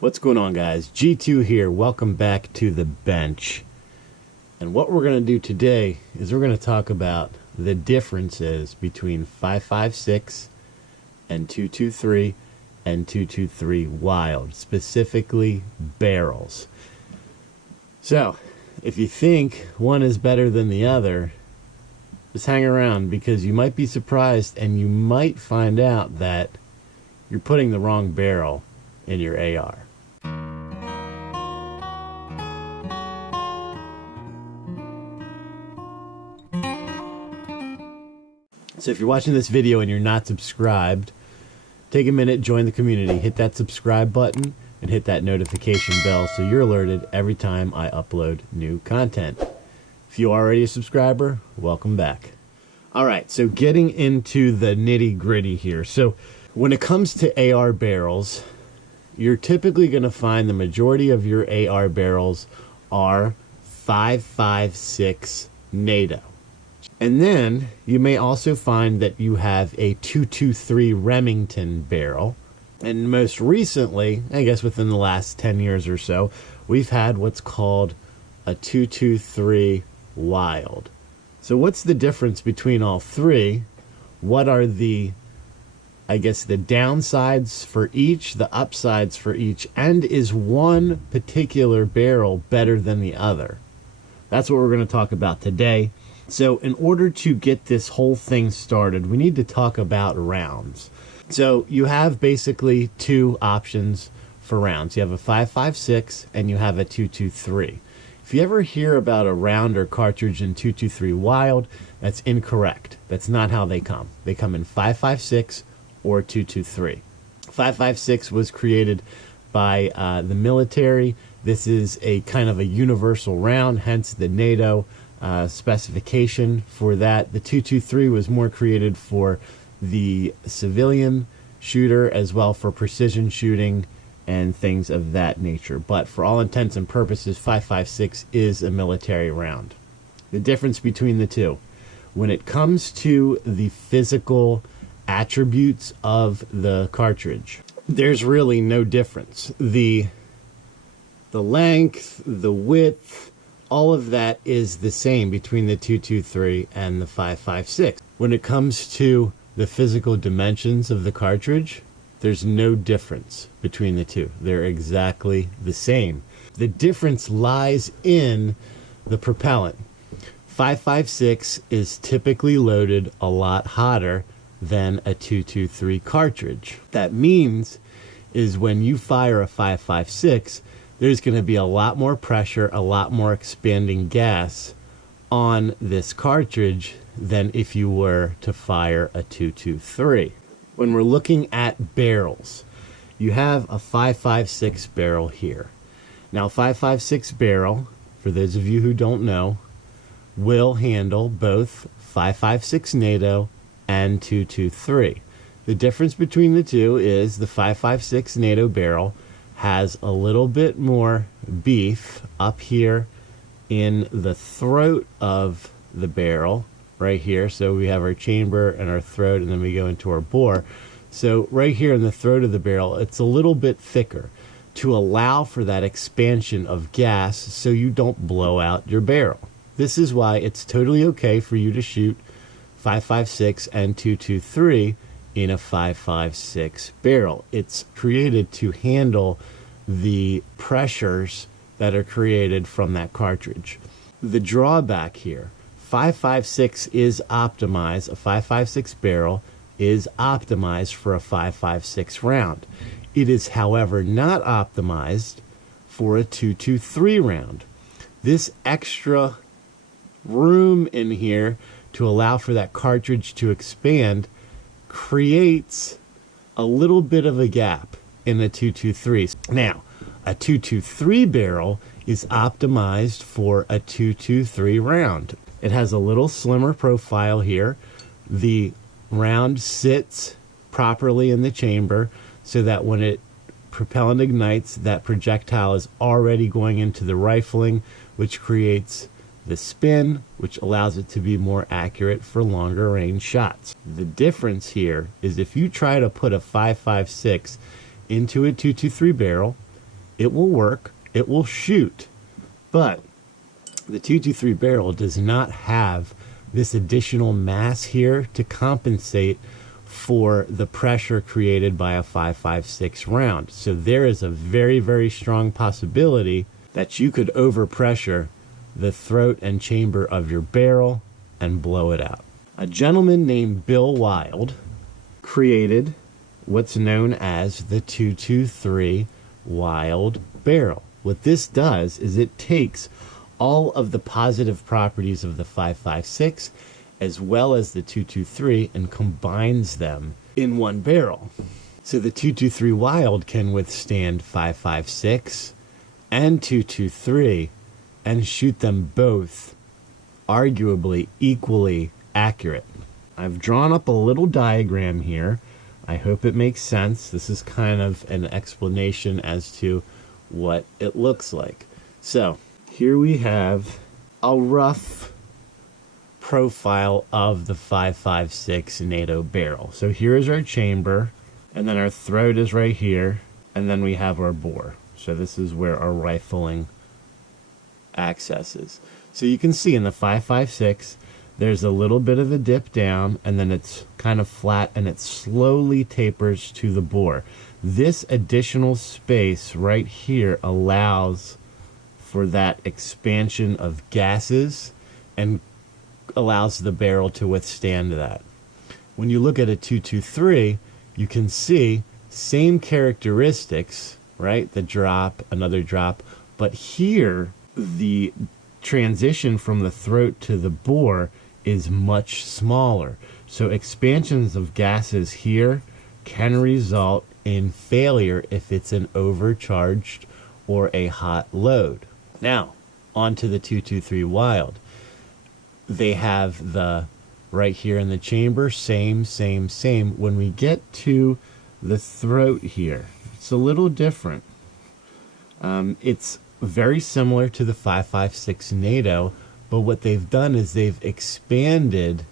What's going on, guys? G2 here. Welcome back to the bench. And what we're going to do today is we're going to talk about the differences between 5.56 and 2.23 and 2.23 Wylde, specifically barrels. So, if you think one is better than the other, just hang around, because you might be surprised and you might find out that you're putting the wrong barrel in your AR. So if you're watching this video and you're not subscribed, take a minute, join the community, hit that subscribe button, and hit that notification bell so you're alerted every time I upload new content. If you're already a subscriber, welcome back. All right, so getting into the nitty gritty here. So when it comes to AR barrels, you're typically going to find the majority of your AR barrels are 5.56 NATO. And then you may also find that you have a 2.23 Remington barrel. And most recently, I guess within the last 10 years or so, we've had what's called a 2.23 Wylde. So what's the difference between all three? What are the, I guess, the downsides for each, the upsides for each, and is one particular barrel better than the other? That's what we're going to talk about today. So in order to get this whole thing started, we need to talk about rounds. So you have basically two options for rounds. You have a 5.56 and you have a 2.23. If you ever hear about a round or cartridge in 2.23 Wylde, that's incorrect. That's not how they come. They come in 5.56 or 2.23. 5.56 was created by the military. This is a kind of a universal round, hence the NATO specification for that. The 2.23 was more created for the civilian shooter, as well for precision shooting and things of that nature. But for all intents and purposes, 5.56 is a military round. The difference between the two, when it comes to the physical attributes of the cartridge, there's really no difference. The length, the width, all of that is the same between the 2.23 and the 5.56. When it comes to the physical dimensions of the cartridge, there's no difference between the two. They're exactly the same. The difference lies in the propellant. 5.56 is typically loaded a lot hotter than a 2.23 cartridge. That means is when you fire a 5.56, there's going to be a lot more pressure, a lot more expanding gas on this cartridge than if you were to fire a 2.23. When we're looking at barrels, you have a 5.56 barrel here. Now, 5.56 barrel, for those of you who don't know, will handle both 5.56 NATO and 2.23. The difference between the two is the 5.56 NATO barrel has a little bit more beef up here in the throat of the barrel right here. So we have our chamber and our throat, and then we go into our bore. So right here in the throat of the barrel, it's a little bit thicker to allow for that expansion of gas so you don't blow out your barrel. This is why it's totally okay for you to shoot 5.56 and 2.23 in a 5.56 barrel. It's created to handle the pressures that are created from that cartridge. The drawback here, 5.56 is optimized, a 5.56 barrel is optimized for a 5.56 round. It is, however, not optimized for a 2.23 round. This extra room in here to allow for that cartridge to expand creates a little bit of a gap in the 2.23. Now, a 2.23 barrel is optimized for a 2.23 round. It has a little slimmer profile here. The round sits properly in the chamber so that when it propellant ignites, that projectile is already going into the rifling, which creates the spin, which allows it to be more accurate for longer range shots. The difference here is if you try to put a 5.56 into a 223 barrel It will work, it will shoot, but the 223 barrel does not have this additional mass here to compensate for the pressure created by a 5.56 round. So there is a very, very strong possibility that you could overpressure the throat and chamber of your barrel and blow it out. A gentleman named Bill Wylde created what's known as the 223 Wylde barrel. What this does is it takes all of the positive properties of the 5.56 as well as the 223 and combines them in one barrel. So the 223 Wylde can withstand 5.56 and 223 and shoot them both arguably equally accurate. I've drawn up a little diagram here. I hope it makes sense. This is kind of an explanation as to what it looks like. So here we have a rough profile of the 5.56 NATO barrel. So here is our chamber, and then our throat is right here, and then we have our bore. So this is where our rifling accesses. So you can see in the 5.56 there's a little bit of a dip down, and then it's kind of flat, and it slowly tapers to the bore. This additional space right here allows for that expansion of gases and allows the barrel to withstand that. When you look at a 223, you can see same characteristics, right? The drop, another drop, but here the transition from the throat to the bore is much smaller. So expansions of gases here can result in failure if it's an overcharged or a hot load. Now, on to the 223 Wylde. They have the right here in the chamber, same. When we get to the throat here, it's a little different. It's very similar to the 5.56 NATO, but what they've done is they've expanded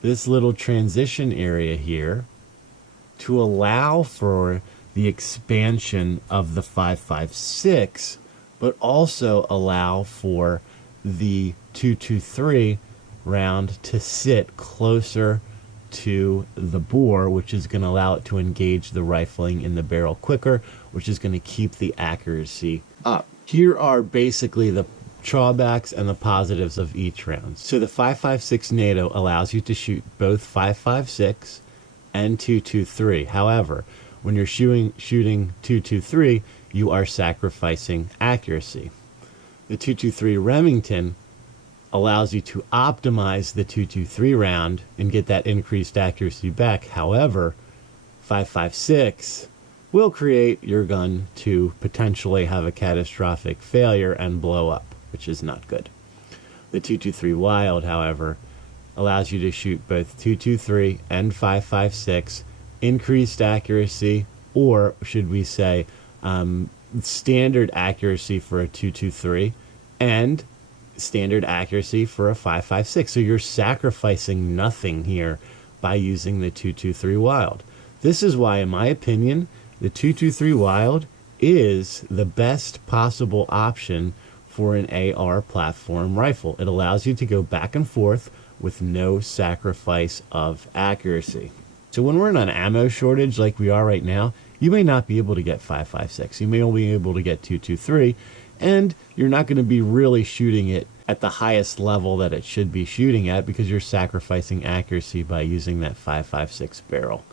this little transition area here to allow for the expansion of the 5.56, but also allow for the 223 round to sit closer to the bore, which is going to allow it to engage the rifling in the barrel quicker, which is going to keep the accuracy up. Here are basically the drawbacks and the positives of each round. So the 5.56 NATO allows you to shoot both 5.56 and 223. However, when you're shooting 223, you are sacrificing accuracy. The 223 Remington allows you to optimize the 223 round and get that increased accuracy back. However, 5.56 will create your gun to potentially have a catastrophic failure and blow up, which is not good. The 223 Wylde, however, allows you to shoot both 223 and 5.56, increased accuracy, or should we say standard accuracy for a 223 and standard accuracy for a 5.56. So you're sacrificing nothing here by using the 223 Wylde. This is why, in my opinion, the 223 Wylde is the best possible option for an AR platform rifle. It allows you to go back and forth with no sacrifice of accuracy. So when we're in an ammo shortage like we are right now, you may not be able to get 5.56. You may only be able to get 223, and you're not going to be really shooting it at the highest level that it should be shooting at because you're sacrificing accuracy by using that 5.56 barrel.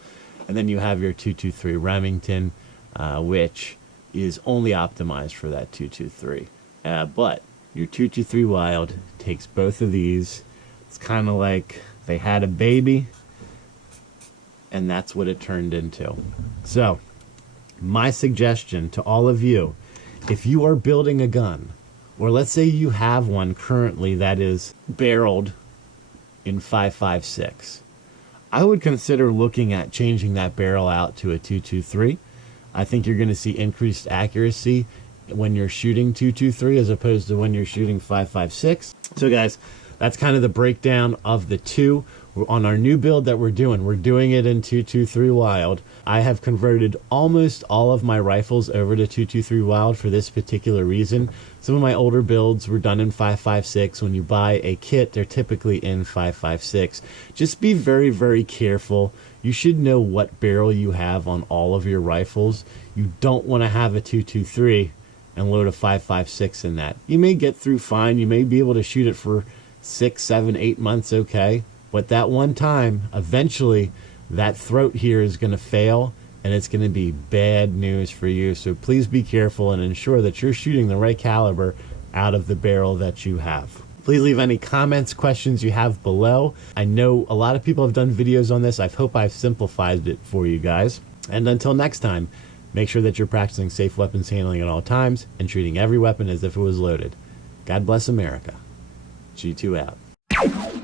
And then you have your 223 Remington, which is only optimized for that 223. But your 223 Wylde takes both of these. It's kind of like they had a baby, and that's what it turned into. So, my suggestion to all of you, if you are building a gun, or let's say you have one currently that is barreled in 5.56, I would consider looking at changing that barrel out to a 223. I think you're going to see increased accuracy when you're shooting 223 as opposed to when you're shooting 5.56. So guys, that's kind of the breakdown of the two. On our new build that we're doing it in 223 Wylde. I have converted almost all of my rifles over to 223 Wylde for this particular reason. Some of my older builds were done in 5.56. When you buy a kit, they're typically in 5.56. Just be very, very careful. You should know what barrel you have on all of your rifles. You don't want to have a 223 and load a 5.56 in that. You may get through fine. You may be able to shoot it for 6, 7, 8 months okay. But that one time, eventually, that throat here is going to fail, and it's going to be bad news for you. So please be careful and ensure that you're shooting the right caliber out of the barrel that you have. Please leave any comments, questions you have below. I know a lot of people have done videos on this. I hope I've simplified it for you guys. And until next time, make sure that you're practicing safe weapons handling at all times and treating every weapon as if it was loaded. God bless America. G2 out.